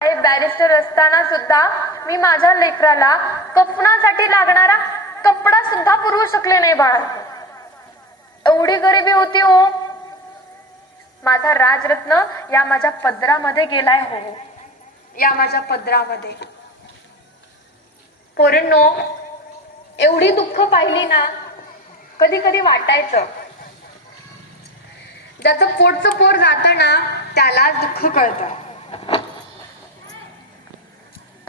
Barrister असताना सुद्धा मी माझ्या लेकराला कफनासाठी लागणारा कपडा सुद्धा पुरवू शकले नाही बाळा. एवढी गरिबी होती हो. माझा राजरत्न या माझ्या पदरामध्ये गेलाय हो. या माझ्या पदरामध्ये. पोरेंनो एवढी दुःख पाहिली ना कधी कधी वाटायचं. ज्याचं पोटचं पोर जातं ना त्यालाच दुःख कळतं.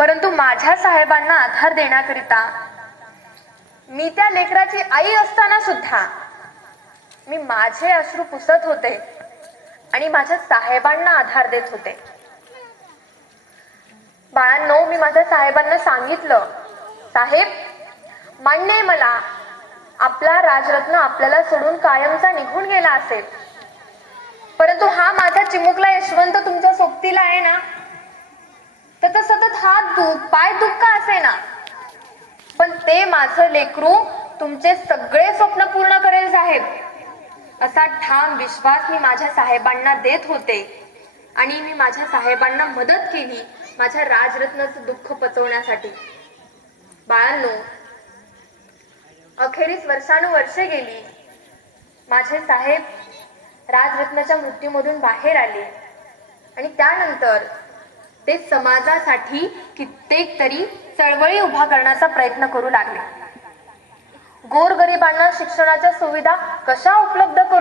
परंतु माझ्या साहेबांना आधार देण्याकरिता मी त्या लेकराची आई असताना सुद्धा मी माझे अश्रू पुसत होते आणि माझ्या साहेबांना आधार देत होते. बाळांनो मी माझ्या साहेबांना सांगितलं साहेब मान्य आहे मला आपला राजरत्न आपल्याला सोडून कायमचा निघून गेला असेल. परंतु हा माझा चिमुकला यशवंत तुमच्या सोबतीला आहे तू पाय दुःख का असे ना. पण ते माझं लेकरू तुमचे सगळे स्वप्न पूर्ण करेल साहेब. असा ठाम विश्वास मी माझ्या साहेबांना देत होते. आणि मी माझ्या साहेबांना मदत केली माझ्या राजरत्नाचं दुःख पचवण्यासाठी. बाळांनो अखेरीस वर्षानुवर्षे गेली. माझे साहेब राजरत्नाच्या मृत्यूमधून बाहेर आले. आणि त्यानंतर ते समाजासाठी कित्येक तरी चळवळी उभा करण्याचा प्रयत्न करू लागले. गोरगरिबांना शिक्षणाच्या सुविधा कशा उपलब्ध करू